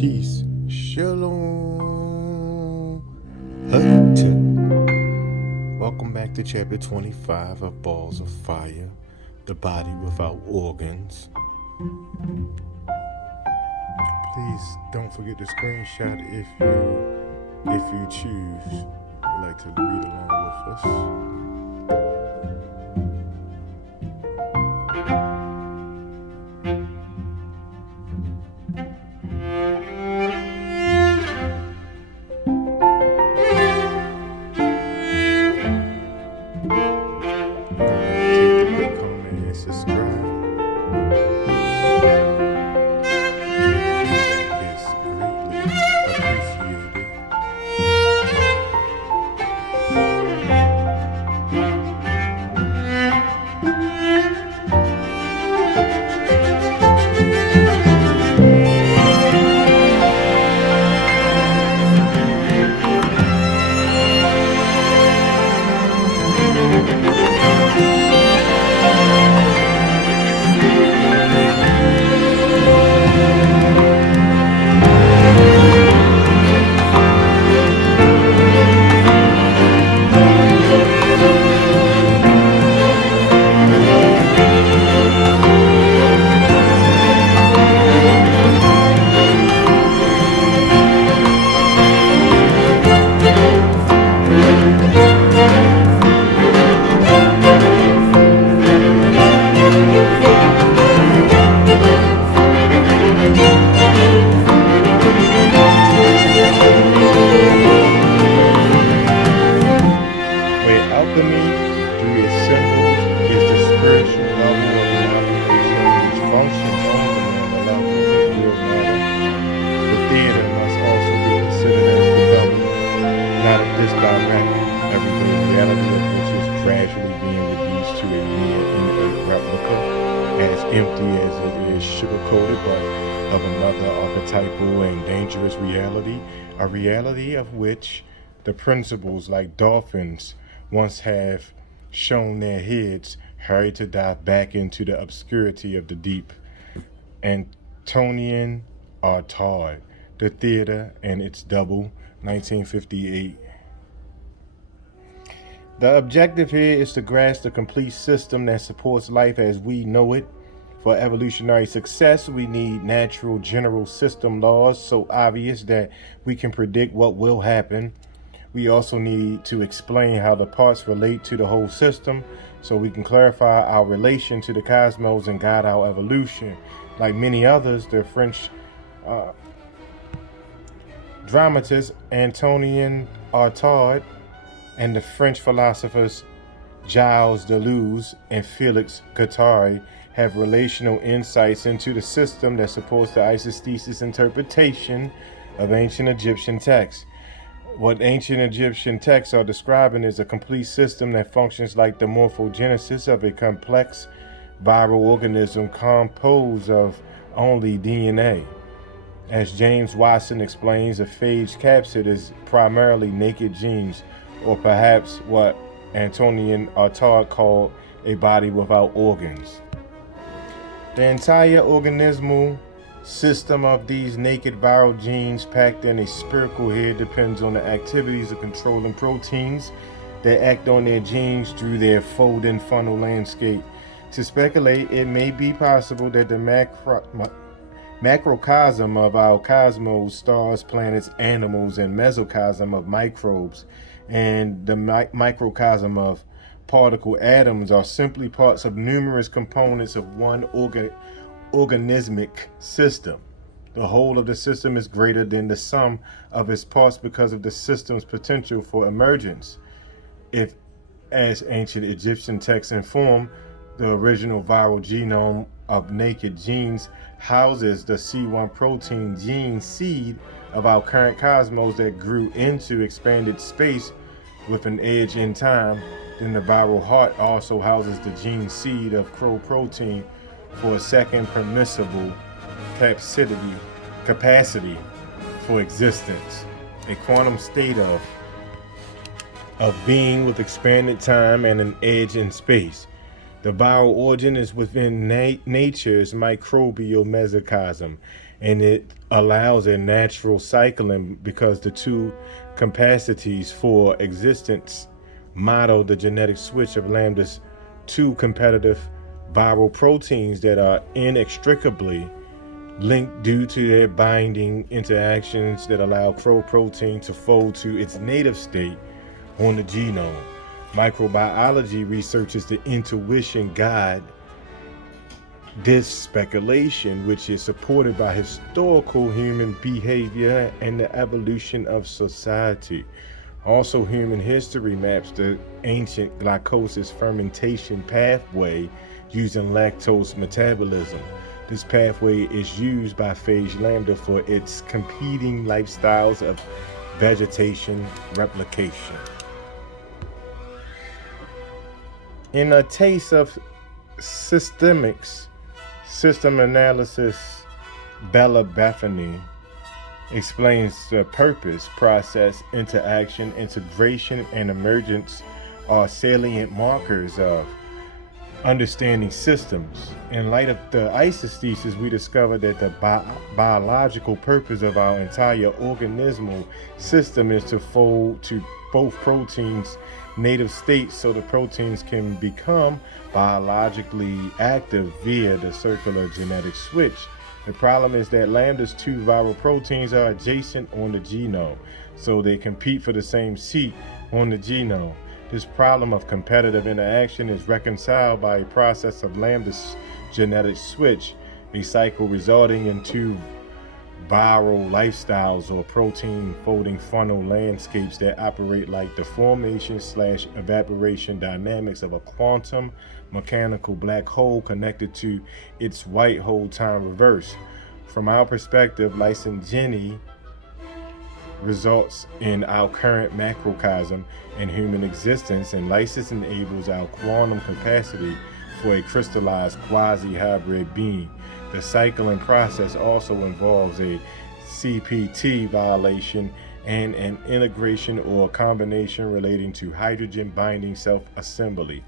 Peace. Shalom. Hut. Welcome back to chapter 25 of Balls of Fire, the body without organs. Please don't forget to screenshot if you choose. Would like to read along with us. Empty as it is sugar-coated, but of another archetypal and dangerous reality, a reality of which the principles, like dolphins, once have shown their heads, hurry to dive back into the obscurity of the deep. Antonian Artaud, The Theater and Its Double, 1958. The objective here is to grasp the complete system that supports life as we know it. For evolutionary success, we need natural general system laws so obvious that we can predict what will happen. We also need to explain how the parts relate to the whole system so we can clarify our relation to the cosmos and guide our evolution. Like many others, the French dramatist Antonin Artaud and the French philosophers Gilles Deleuze and Felix Guattari have relational insights into the system that supports the isosthesis interpretation of ancient Egyptian texts. What ancient Egyptian texts are describing is a complete system that functions like the morphogenesis of a complex viral organism composed of only DNA. As James Watson explains, a phage capsid is primarily naked genes, or perhaps what Antonian Artaud called a body without organs. The entire organismal system of these naked viral genes packed in a spherical head depends on the activities of controlling proteins that act on their genes through their folding funnel landscape. To speculate, it may be possible that the macrocosm of our cosmos, stars, planets, animals, and mesocosm of microbes, and the microcosm of particle atoms are simply parts of numerous components of one organismic system. The whole of the system is greater than the sum of its parts because of the system's potential for emergence. If, as ancient Egyptian texts inform, the original viral genome of naked genes houses the C1 protein gene seed of our current cosmos that grew into expanded space with an edge in time, then the viral heart also houses the gene seed of crow protein for a second permissible capacity for existence, a quantum state of being with expanded time and an edge in space. The viral origin is within nature's microbial mesocosm, and it allows a natural cycling because the two capacities for existence model the genetic switch of lambda's two competitive viral proteins that are inextricably linked due to their binding interactions that allow crow protein to fold to its native state on the genome. Microbiology researchers the intuition guide this speculation, which is supported by historical human behavior and the evolution of society. Also, human history maps the ancient glycolysis fermentation pathway using lactose metabolism. This pathway is used by phage lambda for its competing lifestyles of vegetation replication. In a taste of system analysis, Bella Bethany explains the purpose, process, interaction, integration, and emergence are salient markers of understanding systems. In light of the isosthesis, we discovered that the biological purpose of our entire organismal system is to fold to both proteins' native states so the proteins can become biologically active via the circular genetic switch. The problem is that lambda's two viral proteins are adjacent on the genome, so they compete for the same seat on the genome. This problem of competitive interaction is reconciled by a process of lambda's genetic switch, a cycle resulting in two viral lifestyles or protein folding funnel landscapes that operate like the formation/evaporation dynamics of a quantum mechanical black hole connected to its white hole time reverse. From our perspective, lysogeny results in our current macrocosm in human existence, and lysis enables our quantum capacity for a crystallized quasi-hybrid being. The cycling process also involves a CPT violation and an integration or combination relating to hydrogen binding self-assembly,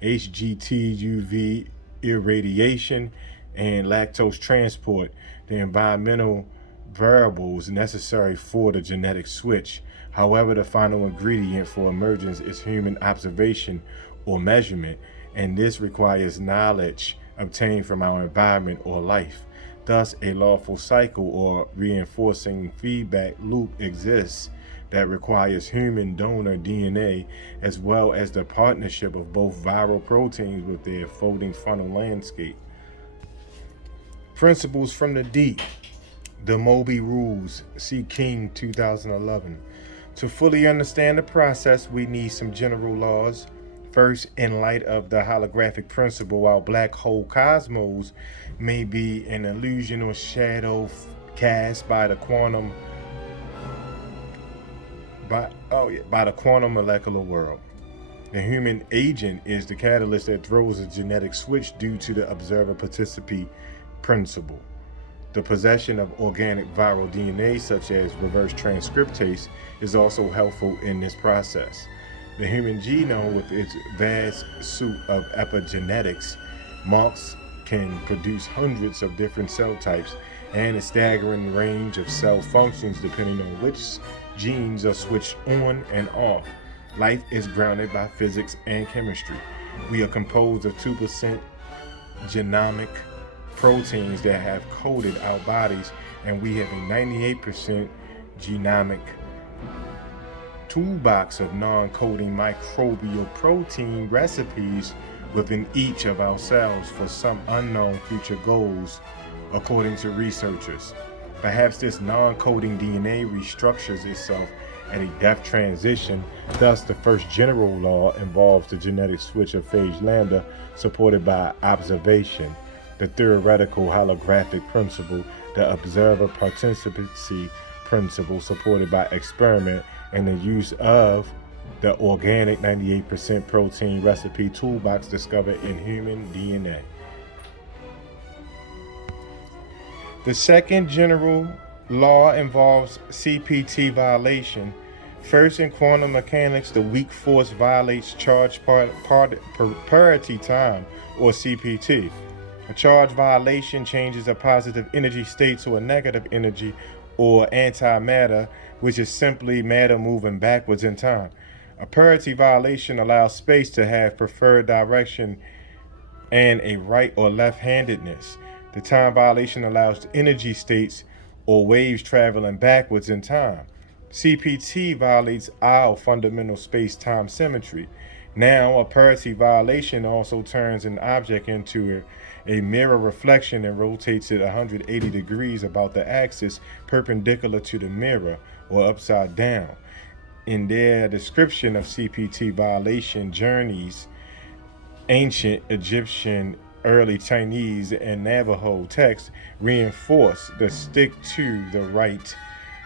HGT UV irradiation, and lactose transport, the environmental variables necessary for the genetic switch. However, the final ingredient for emergence is human observation or measurement, and this requires knowledge obtained from our environment or life. Thus, a lawful cycle or reinforcing feedback loop exists that requires human donor DNA as well as the partnership of both viral proteins with their folding funnel landscape. Principles from the Deep. The Moby Rules, C. King, 2011. To fully understand the process, we need some general laws. First, in light of the holographic principle, our black hole cosmos may be an illusion or shadow cast by the quantum molecular world. The human agent is the catalyst that throws a genetic switch due to the observer participant principle. The possession of organic viral DNA, such as reverse transcriptase, is also helpful in this process. The human genome, with its vast suite of epigenetics marks, can produce hundreds of different cell types and a staggering range of cell functions depending on which genes are switched on and off. Life is grounded by physics and chemistry. We are composed of 2% genomic proteins that have coded our bodies, and we have a 98% genomic toolbox of non-coding microbial protein recipes within each of our cells for some unknown future goals, according to researchers. Perhaps this non-coding DNA restructures itself at a death transition. Thus, the first general law involves the genetic switch of phage lambda, supported by observation, the theoretical holographic principle, the observer participancy principle, supported by experiment, and the use of the organic 98% protein recipe toolbox discovered in human DNA. The second general law involves CPT violation. First, in quantum mechanics, the weak force violates charge parity time, or CPT. A charge violation changes a positive energy state to a negative energy or antimatter, which is simply matter moving backwards in time. A parity violation allows space to have preferred direction and a right or left-handedness. The time violation allows energy states or waves traveling backwards in time. CPT violates our fundamental space-time symmetry. Now, a parity violation also turns an object into a mirror reflection and rotates it 180 degrees about the axis perpendicular to the mirror or upside down. In their description of CPT violation journeys, ancient Egyptian, early Chinese, and Navajo texts reinforce the stick to the right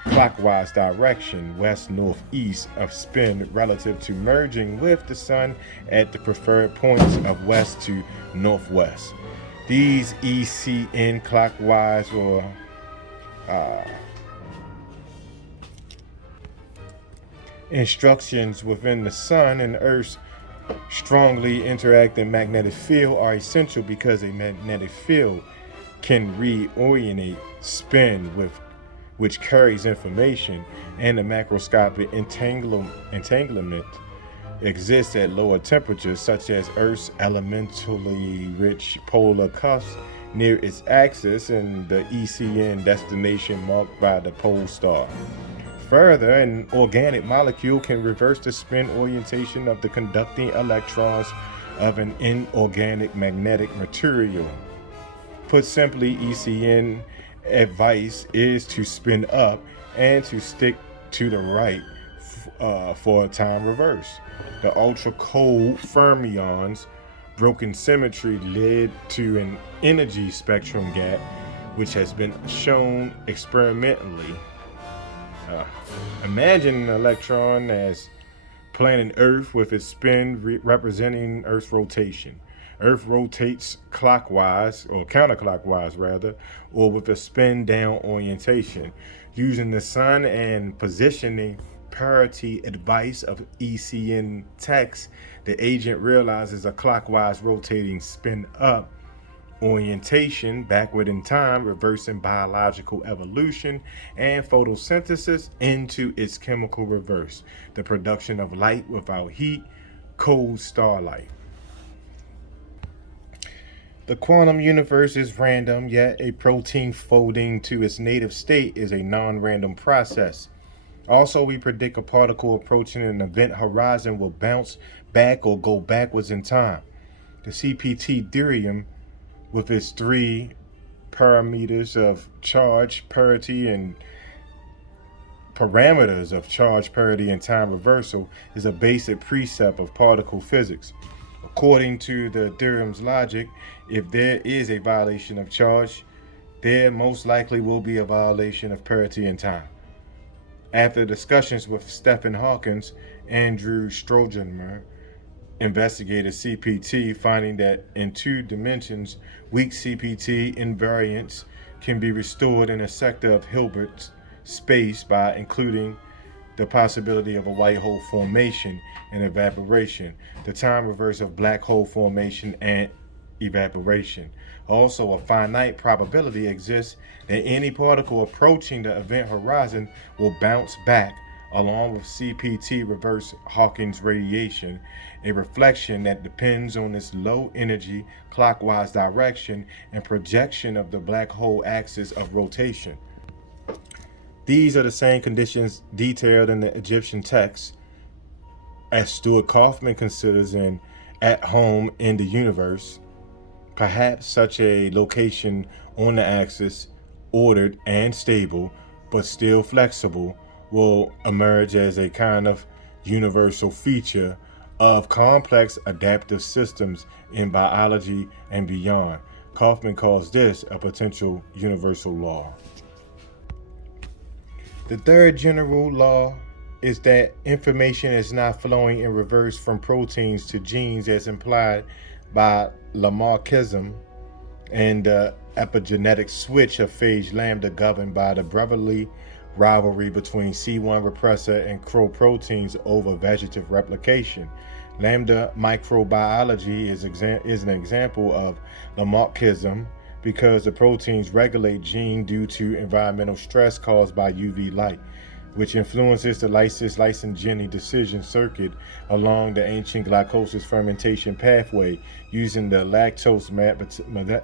clockwise direction, west northeast of spin relative to merging with the sun at the preferred points of west to northwest. These ECN clockwise or instructions within the sun and earth's strongly interacting magnetic field are essential because a magnetic field can reorient spin which carries information, and the macroscopic entanglement exists at lower temperatures, such as Earth's elementally rich polar cusp near its axis and the ECN destination marked by the pole star. Further, an organic molecule can reverse the spin orientation of the conducting electrons of an inorganic magnetic material. Put simply, ECN advice is to spin up and to stick to the right for a time reverse. The ultra-cold fermions broken symmetry led to an energy spectrum gap, which has been shown experimentally. Imagine an electron as planet Earth with its spin representing Earth's rotation. Earth rotates clockwise, or counterclockwise rather, or with a spin down orientation. Using the sun and positioning parity advice of ECN text, the agent realizes a clockwise rotating spin up orientation backward in time, reversing biological evolution and photosynthesis into its chemical reverse, the production of light without heat, cold starlight. The quantum universe is random, yet a protein folding to its native state is a non-random process. Also, we predict a particle approaching an event horizon will bounce back or go backwards in time. The CPT theorem, with its three parameters of charge, parity, and parameters of charge, parity, and time reversal, is a basic precept of particle physics. According to the theorem's logic, if there is a violation of charge, there most likely will be a violation of parity and time. After discussions with Stephen Hawkins, Andrew Strogemer investigated CPT, finding that in 2 dimensions, weak CPT invariance can be restored in a sector of Hilbert's space by including the possibility of a white hole formation and evaporation, the time reverse of black hole formation and evaporation. Also, a finite probability exists that any particle approaching the event horizon will bounce back along with CPT reverse Hawking's radiation, a reflection that depends on its low energy clockwise direction and projection of the black hole axis of rotation. These are the same conditions detailed in the Egyptian texts as Stuart Kauffman considers in At Home in the Universe. Perhaps such a location on the axis, ordered and stable, but still flexible, will emerge as a kind of universal feature of complex adaptive systems in biology and beyond. Kauffman calls this a potential universal law. The third general law is that information is not flowing in reverse from proteins to genes as implied by Lamarckism and the epigenetic switch of phage lambda governed by the brotherly rivalry between C1 repressor and CRO proteins over vegetative replication. Lambda microbiology is an example of Lamarckism because the proteins regulate gene due to environmental stress caused by UV light, which influences the lysogeny decision circuit along the ancient glycolysis fermentation pathway using the lactose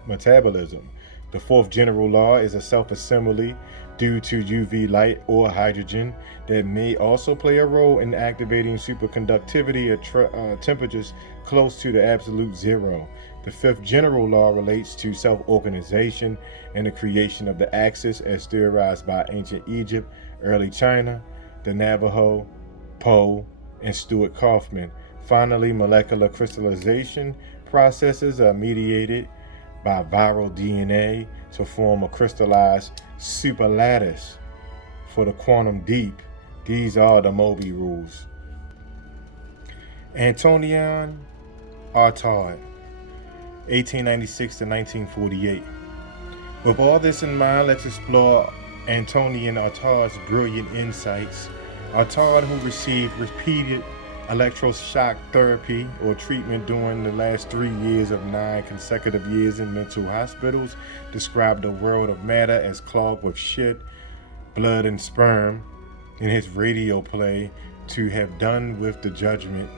metabolism. The fourth general law is a self-assembly due to UV light or hydrogen that may also play a role in activating superconductivity at temperatures close to the absolute zero. The fifth general law relates to self-organization and the creation of the axis as theorized by ancient Egypt, early China, the Navajo, Poe, and Stuart Kauffman. Finally, molecular crystallization processes are mediated by viral DNA to form a crystallized superlattice for the quantum deep. These are the Moby rules. Antonin Artaud, 1896 to 1948. With all this in mind, let's explore Antonin Artaud's brilliant insights. Artaud, who received repeated electroshock therapy or treatment during the last 3 years of 9 consecutive years in mental hospitals, described the world of matter as clogged with shit, blood, and sperm in his radio play To Have Done with the Judgment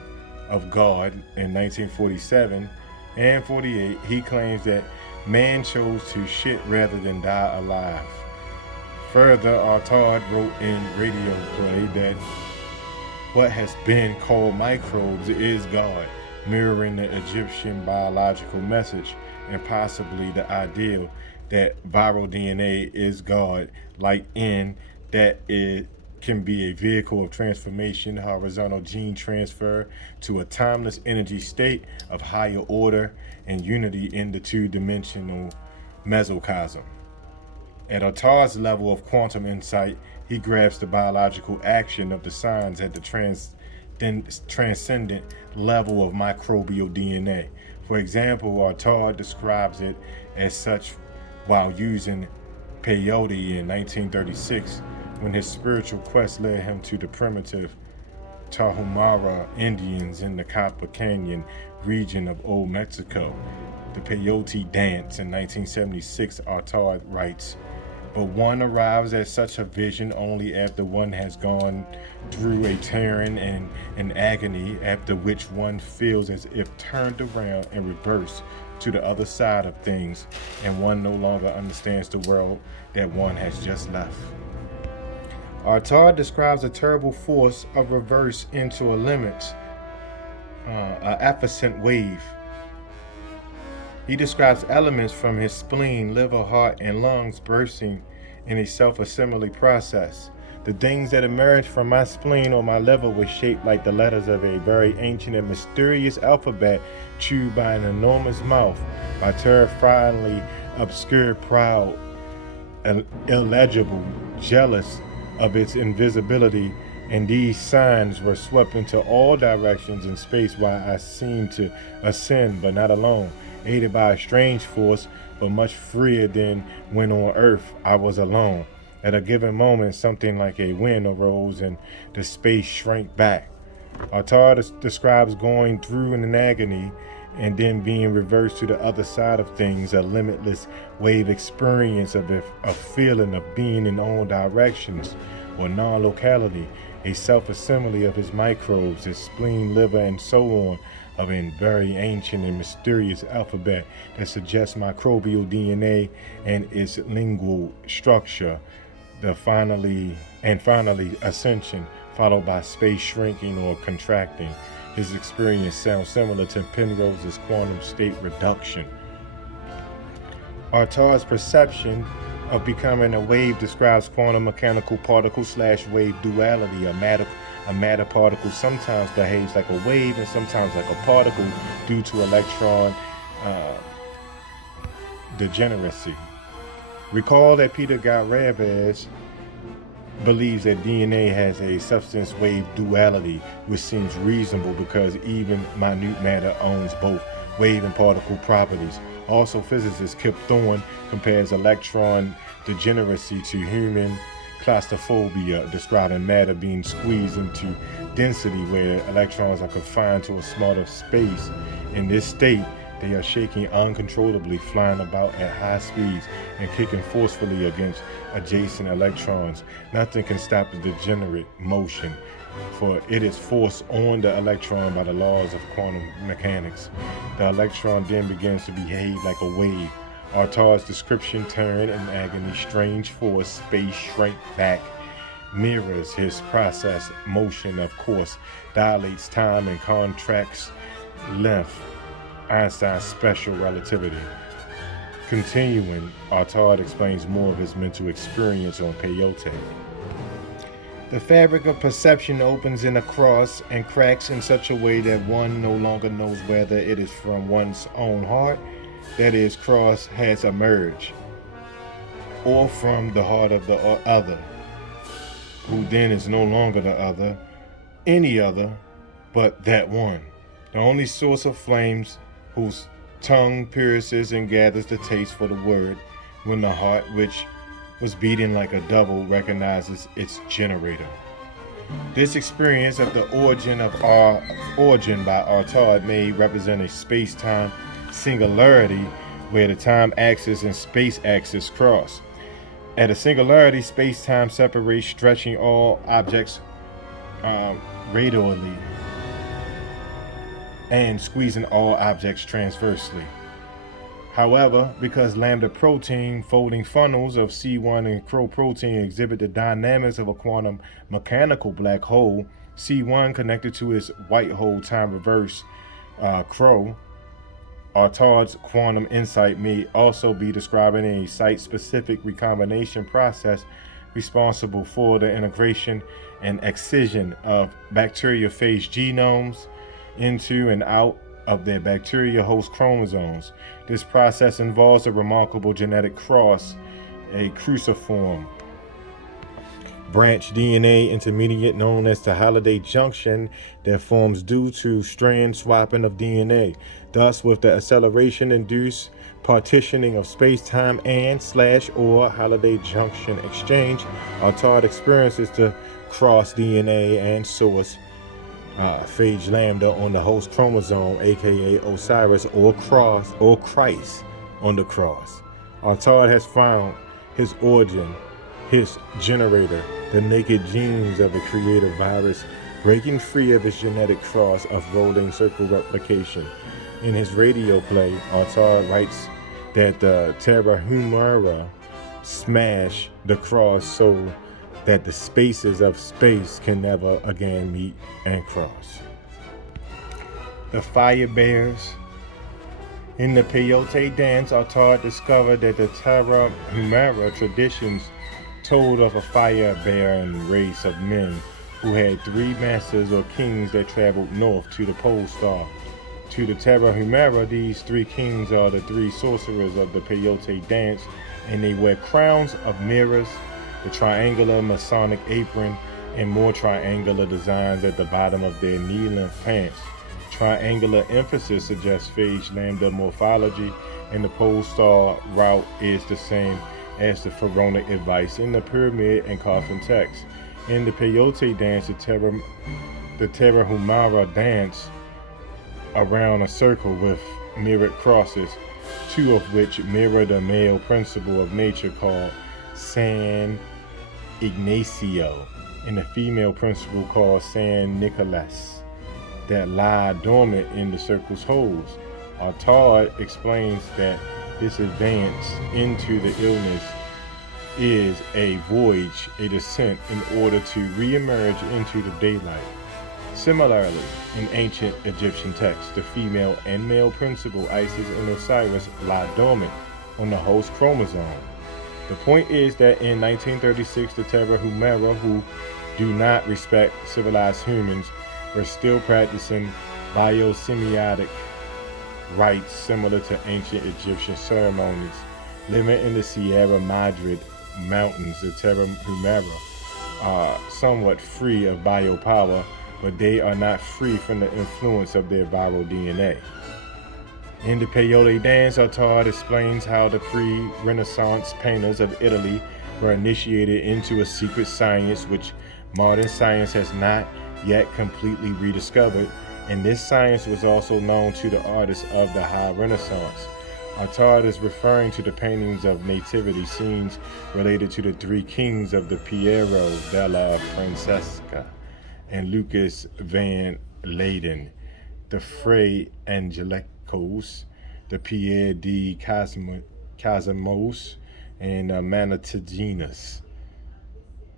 of God in 1947 and 48. He claims that man chose to shit rather than die alive. Further, Artaud wrote in radio play that what has been called microbes is God, mirroring the Egyptian biological message and possibly the ideal that viral DNA is God, like in that it can be a vehicle of transformation, horizontal gene transfer to a timeless energy state of higher order and unity in the two-dimensional mesocosm. At Artaud's level of quantum insight, he grasps the biological action of the signs at the transcendent level of microbial DNA. For example, Artaud describes it as such while using peyote in 1936, when his spiritual quest led him to the primitive Tarahumara Indians in the Copper Canyon region of Old Mexico. The peyote dance in 1976, Artaud writes, but one arrives at such a vision only after one has gone through a tearing and an agony, after which one feels as if turned around and reversed to the other side of things, and one no longer understands the world that one has just left. Artaud describes a terrible force of reverse into a limit, an effervescent wave. He describes elements from his spleen, liver, heart, and lungs bursting in a self-assembly process. The things that emerged from my spleen or my liver were shaped like the letters of a very ancient and mysterious alphabet chewed by an enormous mouth, by terrifyingly obscure, proud, illegible, jealous of its invisibility, and these signs were swept into all directions in space while I seemed to ascend, but not alone, aided by a strange force, but much freer than when on Earth I was alone. At a given moment, something like a wind arose and the space shrank back. Artaud describes going through an agony and then being reversed to the other side of things, a limitless wave experience of a feeling of being in all directions or non-locality, a self-assembly of his microbes, his spleen, liver, and so on, of a very ancient and mysterious alphabet that suggests microbial DNA and its lingual structure. Finally ascension, followed by space shrinking or contracting. His experience sounds similar to Penrose's quantum state reduction. Artaud's perception of becoming a wave describes quantum mechanical particle/wave duality. A matter particle sometimes behaves like a wave and sometimes like a particle due to electron degeneracy. Recall that Peter Garabas believes that DNA has a substance-wave duality, which seems reasonable because even minute matter owns both wave and particle properties. Also, physicist Kip Thorne compares electron degeneracy to human claustrophobia, describing matter being squeezed into density where electrons are confined to a smaller space. In this state, they are shaking uncontrollably, flying about at high speeds and kicking forcefully against adjacent electrons. Nothing can stop the degenerate motion, for it is forced on the electron by the laws of quantum mechanics. The electron then begins to behave like a wave. Artaud's description, turn in agony, strange force, space shrink back, mirrors his process. Motion, of course, dilates time and contracts length. Einstein's special relativity. Continuing, Artaud explains more of his mental experience on peyote. The fabric of perception opens in a cross and cracks in such a way that one no longer knows whether it is from one's own heart, that is, cross has emerged, or from the heart of the other, who then is no longer the other, any other, but that one, the only source of flames, whose tongue pierces and gathers the taste for the word, when the heart, which was beating like a double, recognizes its generator. This experience of the origin by Artaud may represent a space-time singularity where the time axis and space axis cross. At a singularity, space-time separates, stretching all objects radially and squeezing all objects transversely. However, because lambda protein folding funnels of C1 and Crow protein exhibit the dynamics of a quantum mechanical black hole, C1 connected to its white hole time reverse Crow, Artaud's quantum insight may also be describing a site-specific recombination process responsible for the integration and excision of bacteriophage genomes into and out of their bacteria host chromosomes. This process involves a remarkable genetic cross, a cruciform branch DNA intermediate known as the Halliday junction that forms due to strand swapping of DNA. Thus, with the acceleration induced partitioning of space-time and/or Halliday junction exchange, Artaud experiences the cross DNA and source phage lambda on the host chromosome, aka Osiris or Christ on the cross. Artaud has found his origin, his generator, the naked genes of the creative virus, breaking free of its genetic cross of rolling circle replication. In his radio play, Artaud writes that the Terra Humana smash the cross so that the spaces of space can never again meet and cross. The Fire Bears. In the peyote dance, Artaud discovered that the Terra Humana traditions told of a fire-bearing race of men who had three masters or kings that traveled north to the pole star. To the Terra Humana, these three kings are the three sorcerers of the peyote dance, and they wear crowns of mirrors, the triangular Masonic apron, and more triangular designs at the bottom of their knee-length pants. Triangular emphasis suggests phage lambda morphology, and the pole star route is the same as the pharaonic advice in the pyramid and coffin text. In the peyote dance, the Terra Humana dance around a circle with mirrored crosses, two of which mirror the male principle of nature called San Ignacio, and the female principle called San Nicolas, that lie dormant in the circle's holes. Artaud explains that this advance into the illness is a voyage, a descent in order to re-emerge into the daylight. Similarly, in ancient Egyptian texts, the female and male principle Isis and Osiris lie dormant on the host chromosome. The point is that in 1936, the Terra Humana, who do not respect civilized humans, were still practicing biosemiotic rites similar to ancient Egyptian ceremonies. Living in the Sierra Madre Mountains, the Terra Humana are somewhat free of biopower, but they are not free from the influence of their viral DNA. In the peyote dance, Artaud explains how the pre-Renaissance painters of Italy were initiated into a secret science which modern science has not yet completely rediscovered, and this science was also known to the artists of the High Renaissance. Artaud is referring to the paintings of nativity scenes related to the three kings of the Piero della Francesca and Lucas van Leyden, the Fray Angelicos, the Pierre de Cosmos, and Manatigenus.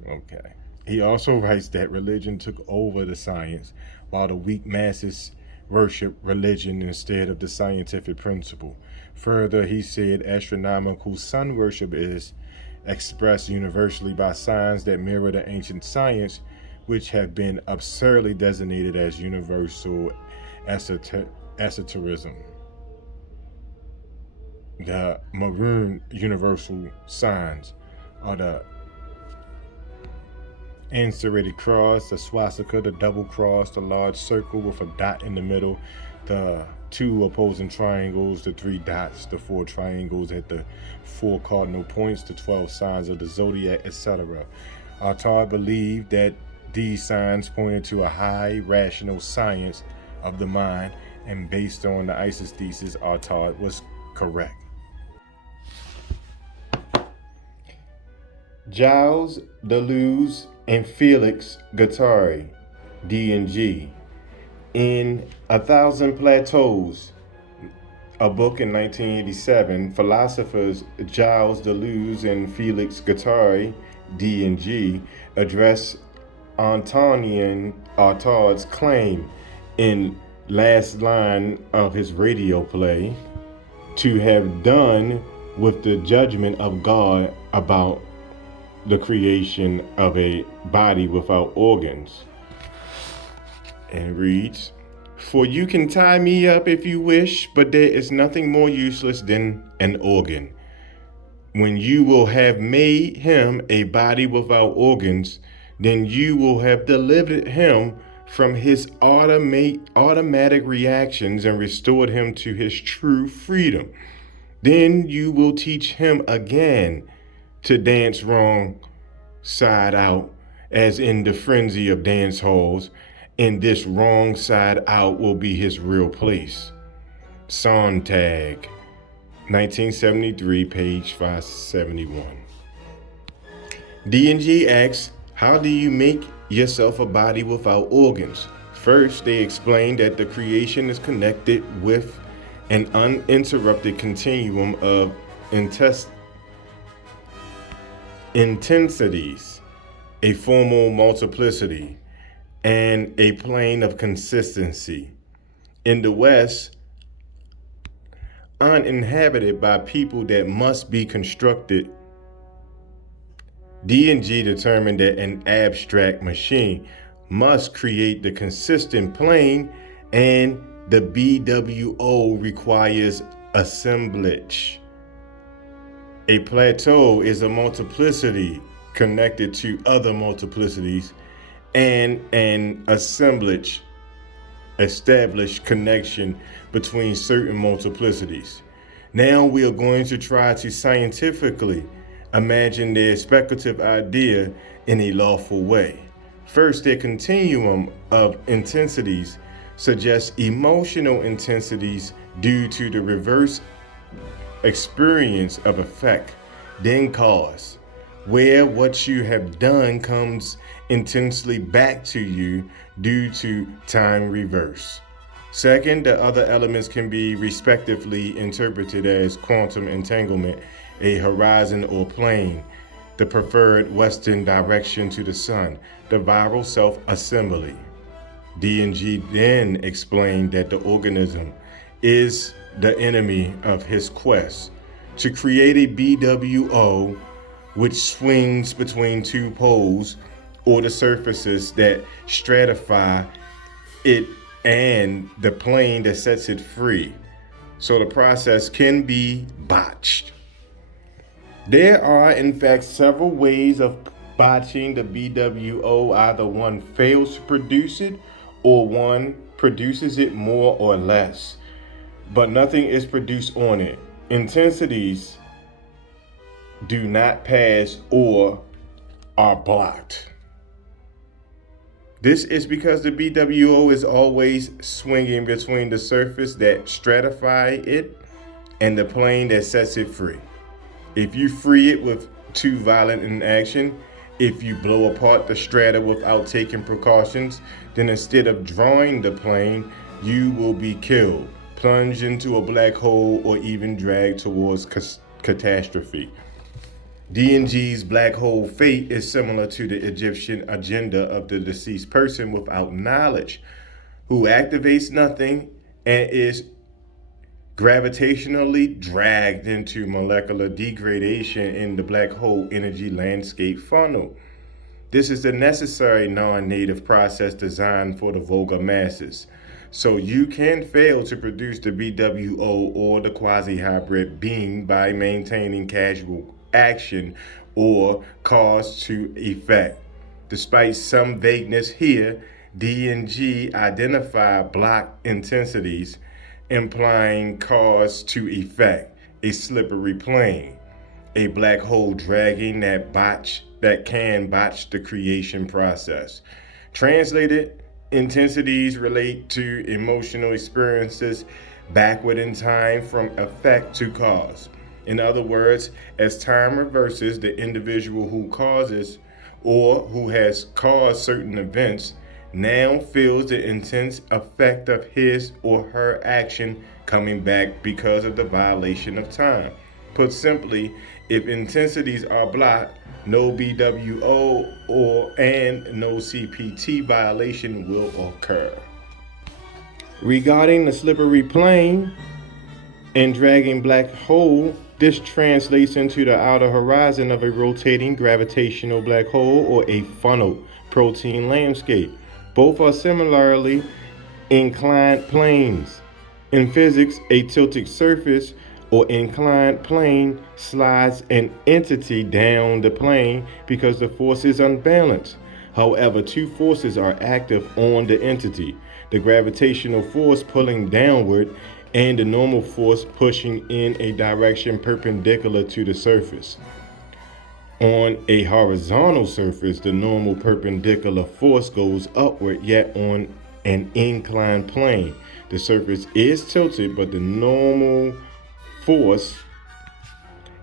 Okay. He also writes that religion took over the science, while the weak masses worship religion instead of the scientific principle. Further, he said astronomical sun worship is expressed universally by signs that mirror the ancient science, which have been absurdly designated as universal esotericism. The maroon universal signs are the inserted cross, the swastika, the double cross, the large circle with a dot in the middle, the two opposing triangles, the three dots, the four triangles at the four cardinal points, the 12 signs of the zodiac, etc. Artaud believed that these signs pointed to a high rational science of the mind, and based on the Isis thesis, Artaud was correct. Gilles Deleuze and Felix Guattari, D&G, in A Thousand Plateaus, a book in 1987, philosophers Gilles Deleuze and Felix Guattari, D&G, address Antonin Artaud's claim in last line of his radio play to have done with the judgment of God about the creation of a body without organs. And reads, "For you can tie me up if you wish, but there is nothing more useless than an organ. When you will have made him a body without organs, then you will have delivered him from his automatic reactions and restored him to his true freedom. Then you will teach him again to dance wrong side out, as in the frenzy of dance halls, and this wrong side out will be his real place." Sontag, 1973, page 571. D&G asks, how do you make yourself a body without organs? First, they explain that the creation is connected with an uninterrupted continuum of intensities, a formal multiplicity, and a plane of consistency. In the West, uninhabited by people that must be constructed, D&G determined that an abstract machine must create the consistent plane, and the BWO requires assemblage. A plateau is a multiplicity connected to other multiplicities, and an assemblage established connection between certain multiplicities. Now we are going to try to scientifically imagine their speculative idea in a lawful way. First, their continuum of intensities suggests emotional intensities due to the reverse experience of effect, then cause, where what you have done comes intensely back to you due to time reverse. Second, the other elements can be respectively interpreted as quantum entanglement, a horizon or plane, the preferred western direction to the sun, the viral self-assembly. D&G then explained that the organism is the enemy of his quest to create a BWO which swings between two poles or the surfaces that stratify it and the plane that sets it free. So the process can be botched. There are, in fact, several ways of botching the BWO. Either one fails to produce it or one produces it more or less, but nothing is produced on it. Intensities do not pass or are blocked. This is because the BWO is always swinging between the surface that stratifies it and the plane that sets it free. If you free it with too violent an action, if you blow apart the strata without taking precautions, then instead of drawing the plane, you will be killed, plunged into a black hole, or even dragged towards catastrophe. D&G's black hole fate is similar to the Egyptian agenda of the deceased person without knowledge, who activates nothing and is gravitationally dragged into molecular degradation in the black hole energy landscape funnel. This is the necessary non-native process designed for the vulgar masses. So you can fail to produce the BWO or the quasi-hybrid being by maintaining casual action or cause to effect. Despite some vagueness here, D and G identify block intensities, implying cause to effect, a slippery plane, a black hole dragging that can botch the creation process. Translated, intensities relate to emotional experiences backward in time from effect to cause. In other words, as time reverses, the individual who causes or who has caused certain events now feels the intense effect of his or her action coming back because of the violation of time. Put simply, if intensities are blocked, no BWO and no CPT violation will occur. Regarding the slippery plane and dragging black hole, this translates into the outer horizon of a rotating gravitational black hole or a funnel protein landscape. Both are similarly inclined planes. In physics, a tilted surface or inclined plane slides an entity down the plane because the force is unbalanced. However, two forces are active on the entity: the gravitational force pulling downward and the normal force pushing in a direction perpendicular to the surface. On a horizontal surface, the normal perpendicular force goes upward, yet on an inclined plane, the surface is tilted, but the normal force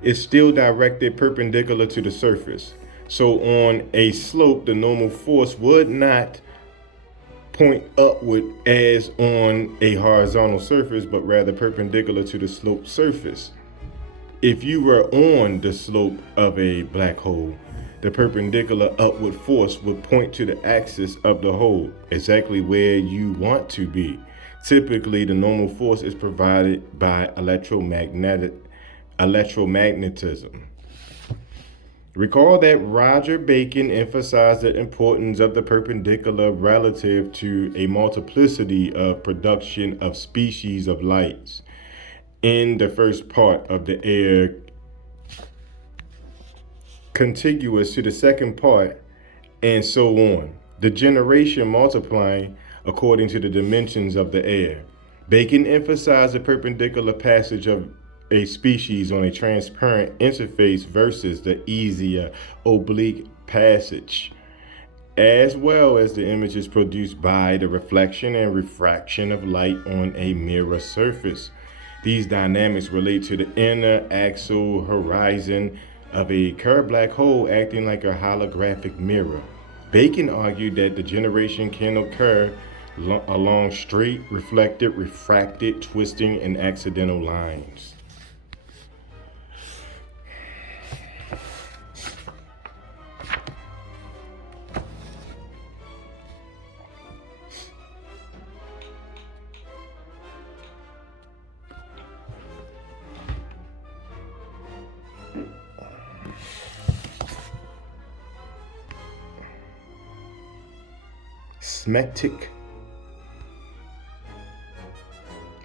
is still directed perpendicular to the surface. So on a slope, the normal force would not point upward as on a horizontal surface, but rather perpendicular to the sloped surface. If you were on the slope of a black hole, the perpendicular upward force would point to the axis of the hole, exactly where you want to be. Typically, the normal force is provided by electromagnetism. Recall that Roger Bacon emphasized the importance of the perpendicular relative to a multiplicity of production of species of lights in the first part of the air, contiguous to the second part, and so on. The generation multiplying according to the dimensions of the air. Bacon emphasized the perpendicular passage of a species on a transparent interface versus the easier oblique passage, as well as the images produced by the reflection and refraction of light on a mirror surface. These dynamics relate to the inner axial horizon of a curved black hole acting like a holographic mirror. Bacon argued that the generation can occur along straight, reflected, refracted, twisting, and accidental lines.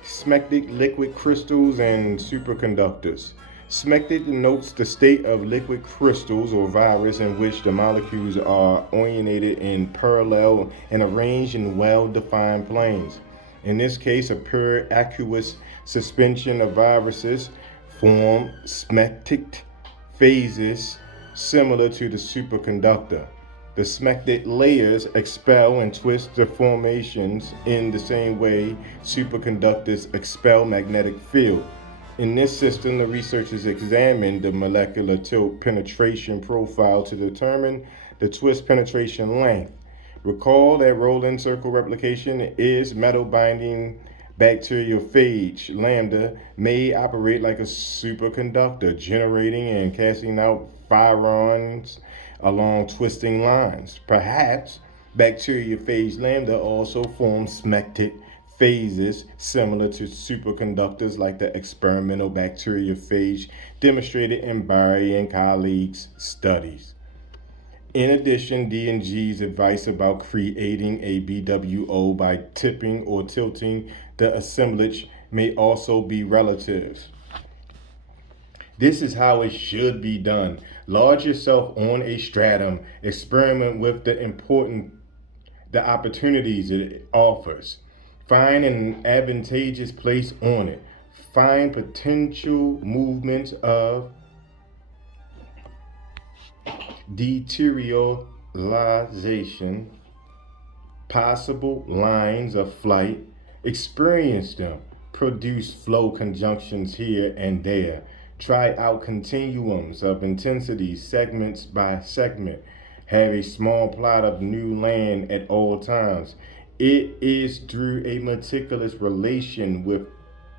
Smectic liquid crystals and superconductors. Smectic denotes the state of liquid crystals or virus in which the molecules are oriented in parallel and arranged in well-defined planes. In this case, a pure aqueous suspension of viruses form smectic phases similar to the superconductor. The smected layers expel and twist the formations in the same way superconductors expel magnetic field. In this system, the researchers examined the molecular tilt penetration profile to determine the twist penetration length. Recall that rolling circle replication is metal binding bacteriophage. Lambda may operate like a superconductor, generating and casting out phyrons along twisting lines. Perhaps bacteriophage lambda also forms smected phases similar to superconductors like the experimental bacteriophage demonstrated in Barry and colleagues' studies. In addition, D&G's advice about creating a BWO by tipping or tilting the assemblage may also be relative. This is how it should be done. Lodge yourself on a stratum, experiment with the opportunities it offers. Find an advantageous place on it. Find potential movements of deteriorization, possible lines of flight, experience them, produce flow conjunctions here and there, try out continuums of intensity segments by segment, have a small plot of new land at all times. It is through a meticulous relation with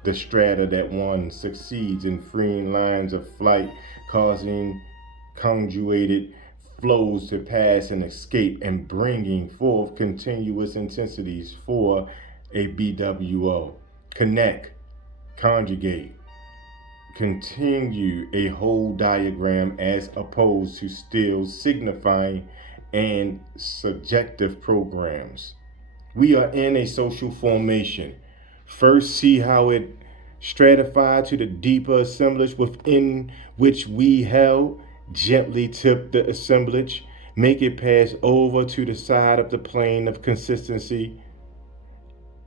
the strata that one succeeds in freeing lines of flight, causing conjugated flows to pass and escape, and bringing forth continuous intensities for a BWO. Connect, conjugate, continue a whole diagram as opposed to still signifying and subjective programs. We are in a social formation. First, see how it stratified to the deeper assemblage within which we held. Gently tip the assemblage, make it pass over to the side of the plane of consistency.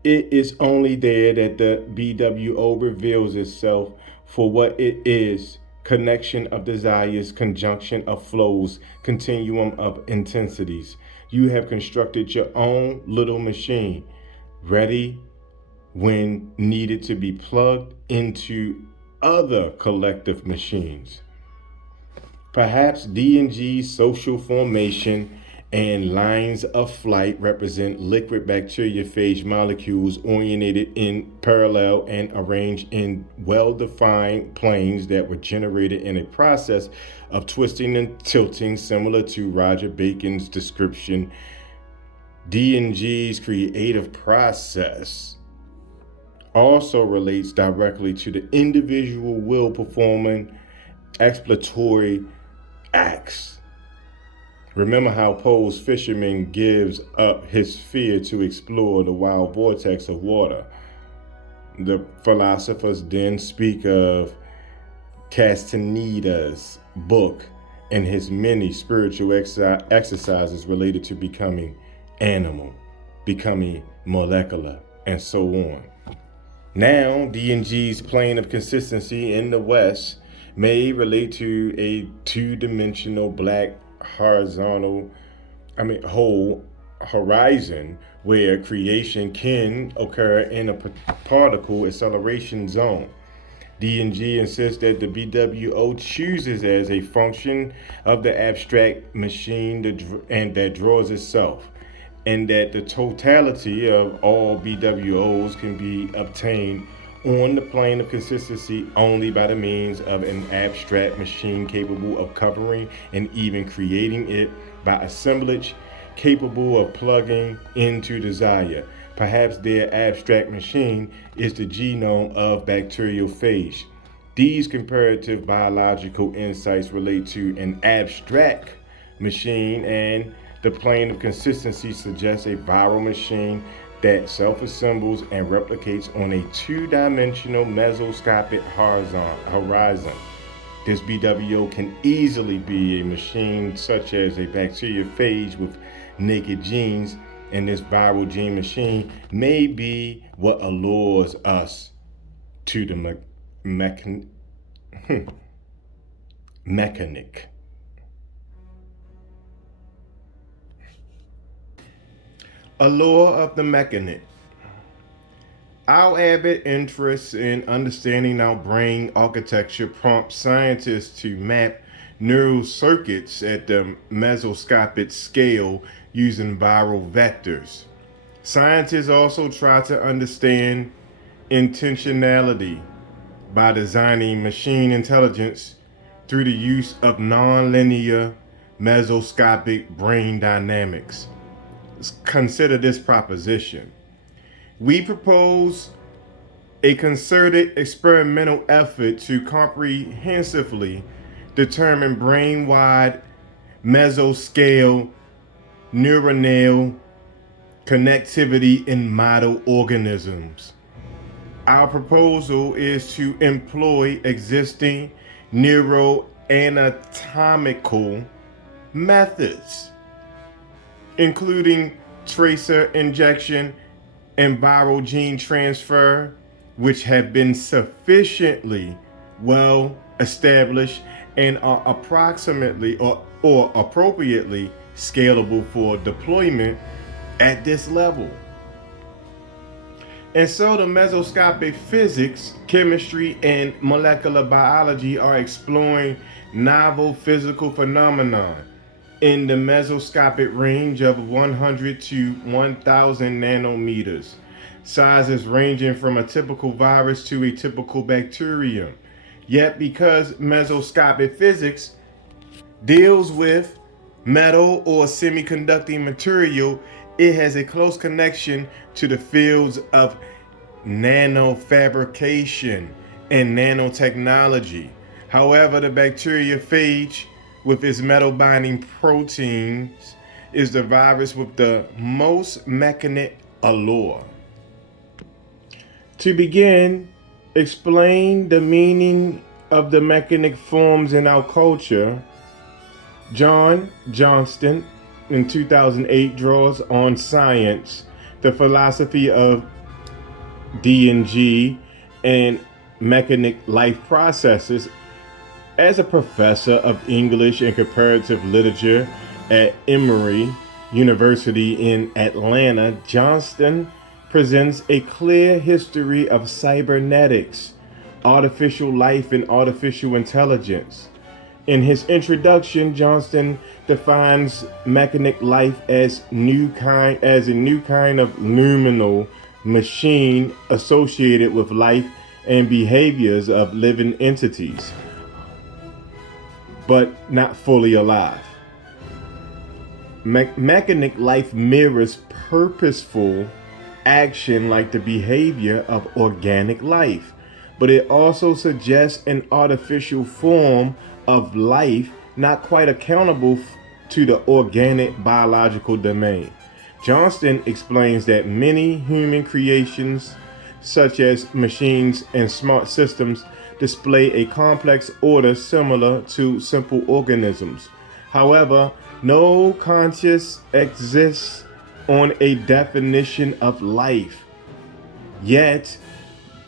It is only there that the BWO reveals itself for what it is: connection of desires, conjunction of flows, continuum of intensities. You have constructed your own little machine, ready when needed to be plugged into other collective machines. Perhaps D&G's social formation and lines of flight represent liquid bacteriophage molecules oriented in parallel and arranged in well-defined planes that were generated in a process of twisting and tilting similar to Roger Bacon's description. D&G's creative process also relates directly to the individual will performing exploratory acts. Remember how Poe's fisherman gives up his fear to explore the wild vortex of water. The philosophers then speak of Castaneda's book and his many spiritual exercises related to becoming animal, becoming molecular, and so on. Now, D&G's plane of consistency in the West may relate to a two-dimensional black whole horizon where creation can occur in a particle acceleration zone. D&G insists that the BWO chooses as a function of the abstract machine that draws itself, and that the totality of all BWOs can be obtained on the plane of consistency only by the means of an abstract machine capable of covering and even creating it by assemblage, capable of plugging into desire. Perhaps their abstract machine is the genome of bacteriophage. These comparative biological insights relate to an abstract machine, and the plane of consistency suggests a viral machine that self-assembles and replicates on a two-dimensional mesoscopic horizon. This BWO can easily be a machine such as a bacteriophage with naked genes, and this viral gene machine may be what allures us to the mechanic. Allure of the mechanic. Our avid interest in understanding our brain architecture prompts scientists to map neural circuits at the mesoscopic scale using viral vectors. Scientists also try to understand intentionality by designing machine intelligence through the use of nonlinear mesoscopic brain dynamics. Consider this proposition. We propose a concerted experimental effort to comprehensively determine brain-wide mesoscale neuronal connectivity in model organisms. Our proposal is to employ existing neuroanatomical methods, including tracer injection and viral gene transfer, which have been sufficiently well established and are approximately or appropriately scalable for deployment at this level. And so the mesoscopic physics, chemistry, and molecular biology are exploring novel physical phenomena in the mesoscopic range of 100 to 1,000 nanometers, sizes ranging from a typical virus to a typical bacterium. Yet because mesoscopic physics deals with metal or semiconducting material, it has a close connection to the fields of nanofabrication and nanotechnology. However, the bacteriophage with its metal binding proteins is the virus with the most mechanic allure. To begin, explain the meaning of the mechanic forms in our culture. John Johnston in 2008 draws on science, the philosophy of D&G, and mechanic life processes. As a professor of English and comparative literature at Emory University in Atlanta, Johnston presents a clear history of cybernetics, artificial life, and artificial intelligence. In his introduction, Johnston defines mechanic life as a new kind of luminal machine associated with life and behaviors of living entities, but not fully alive. Mechanic life mirrors purposeful action like the behavior of organic life, but it also suggests an artificial form of life not quite accountable to the organic biological domain. Johnston explains that many human creations, such as machines and smart systems, display a complex order similar to simple organisms. However, no conscience exists on a definition of life. Yet,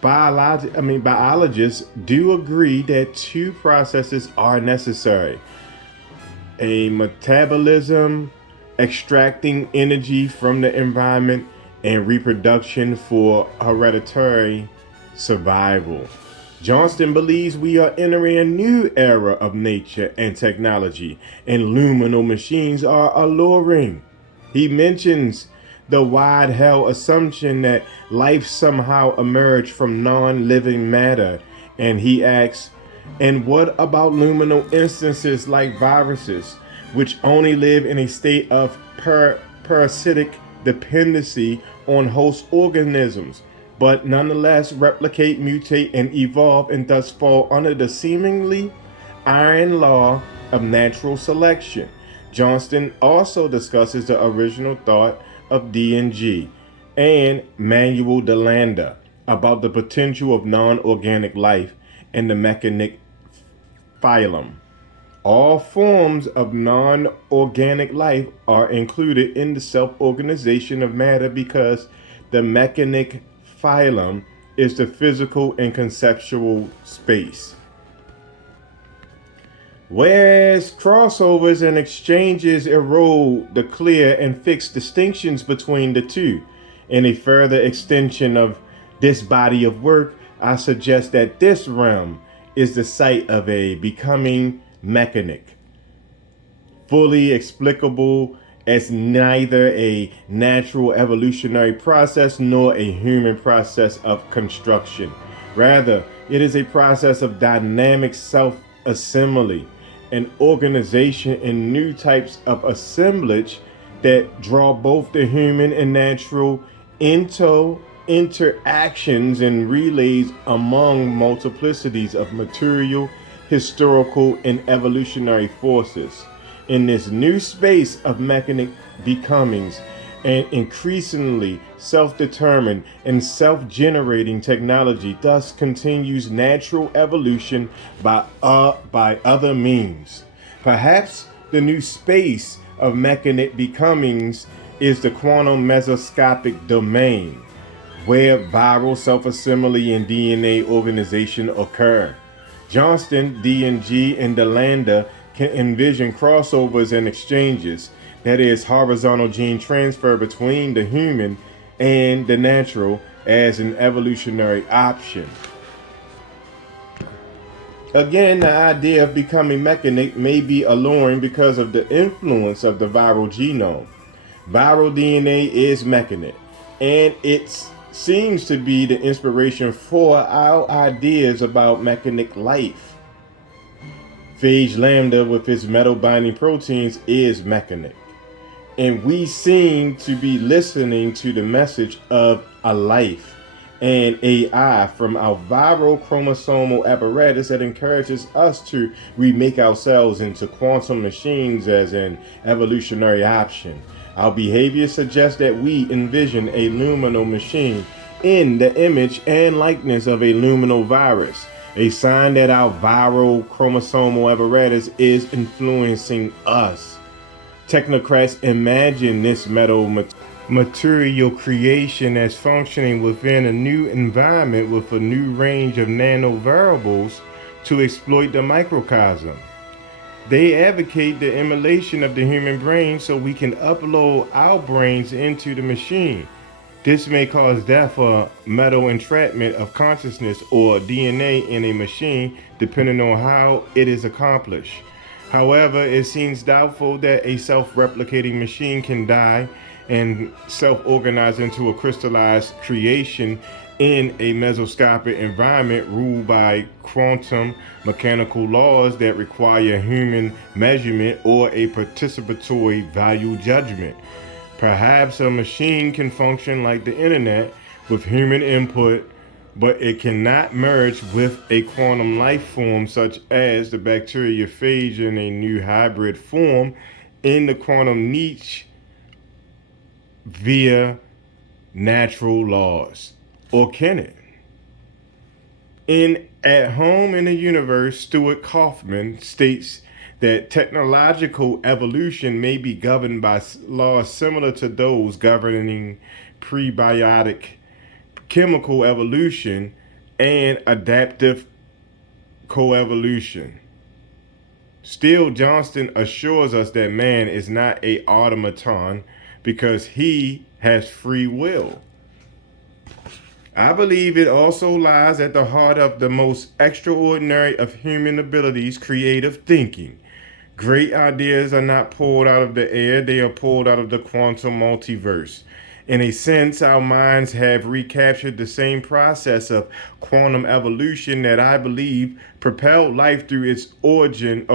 biologists do agree that two processes are necessary: a metabolism, extracting energy from the environment, and reproduction for hereditary survival. Johnston believes we are entering a new era of nature and technology, and luminal machines are alluring. He mentions the wide-held assumption that life somehow emerged from non-living matter, and he asks, and what about luminal instances like viruses, which only live in a state of parasitic dependency on host organisms, but nonetheless replicate, mutate, and evolve, and thus fall under the seemingly iron law of natural selection? Johnston also discusses the original thought of D&G and Manuel DeLanda about the potential of non-organic life and the mechanic phylum. All forms of non-organic life are included in the self-organization of matter because the mechanic phylum is the physical and conceptual space. Whereas crossovers and exchanges erode the clear and fixed distinctions between the two. In a further extension of this body of work, I suggest that this realm is the site of a becoming mechanic, fully explicable as neither a natural evolutionary process nor a human process of construction. Rather, it is a process of dynamic self assembly and organization in new types of assemblage that draw both the human and natural into interactions and relays among multiplicities of material, historical, and evolutionary forces. In this new space of mechanic becomings and increasingly self-determined and self-generating technology, thus continues natural evolution by other means. Perhaps the new space of mechanic becomings is the quantum mesoscopic domain, where viral self-assembly and DNA organization occur. Johnston, D&G, and DeLanda can envision crossovers and exchanges, that is, horizontal gene transfer between the human and the natural, as an evolutionary option. Again, the idea of becoming mechanic may be alluring because of the influence of the viral genome. Viral DNA is mechanic, and it seems to be the inspiration for our ideas about mechanic life. Phage lambda with its metal binding proteins is mechanic. And we seem to be listening to the message of a life and AI from our viral chromosomal apparatus that encourages us to remake ourselves into quantum machines as an evolutionary option. Our behavior suggests that we envision a luminal machine in the image and likeness of a luminal virus, a sign that our viral chromosomal apparatus is influencing us. Technocrats imagine this material creation as functioning within a new environment with a new range of nanovariables to exploit the microcosm. They advocate the emulation of the human brain so we can upload our brains into the machine. This may cause death or metal entrapment of consciousness or DNA in a machine, depending on how it is accomplished. However, it seems doubtful that a self-replicating machine can die and self-organize into a crystallized creation in a mesoscopic environment ruled by quantum mechanical laws that require human measurement or a participatory value judgment. Perhaps a machine can function like the internet with human input, but it cannot merge with a quantum life form such as the bacteriophage in a new hybrid form in the quantum niche via natural laws. Or can it? In At Home in the Universe, Stuart Kaufman states that technological evolution may be governed by laws similar to those governing prebiotic chemical evolution and adaptive coevolution. Still, Johnston assures us that man is not an automaton because he has free will. I believe it also lies at the heart of the most extraordinary of human abilities, creative thinking. Great ideas are not pulled out of the air, they are pulled out of the quantum multiverse. In a sense, our minds have recaptured the same process of quantum evolution that I believe propelled life through its origin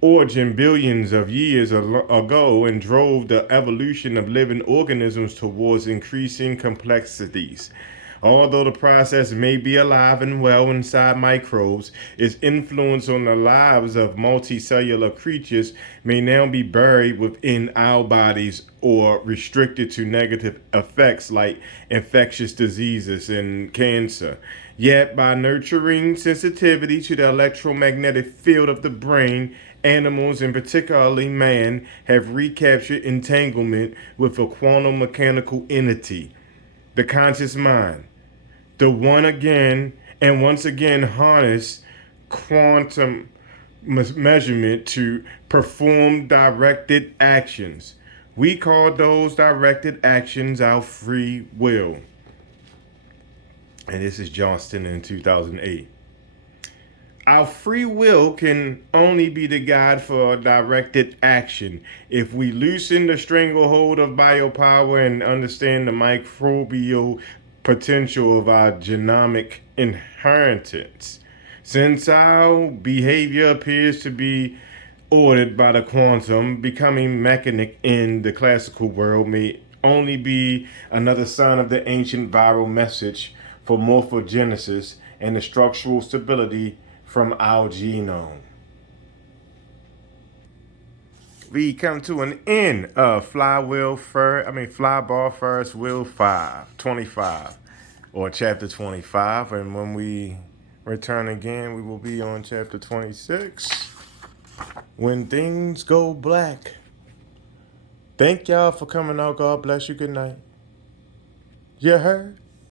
billions of years ago and drove the evolution of living organisms towards increasing complexities. Although the process may be alive and well inside microbes, its influence on the lives of multicellular creatures may now be buried within our bodies or restricted to negative effects like infectious diseases and cancer. Yet, by nurturing sensitivity to the electromagnetic field of the brain, animals, and particularly man, have recaptured entanglement with a quantum mechanical entity, the conscious mind. The one again and once again harness quantum measurement to perform directed actions. We call those directed actions our free will. And this is Johnston in 2008. Our free will can only be the guide for a directed action. If we loosen the stranglehold of biopower and understand the microbial potential of our genomic inheritance, since our behavior appears to be ordered by the quantum, becoming mechanic in the classical world may only be another sign of the ancient viral message for morphogenesis and the structural stability from our genome. We come to an end of Flybar First Wheel 25, or chapter 25. And when we return again, we will be on chapter 26. When things go black. Thank y'all for coming out. God bless you. Good night. You heard?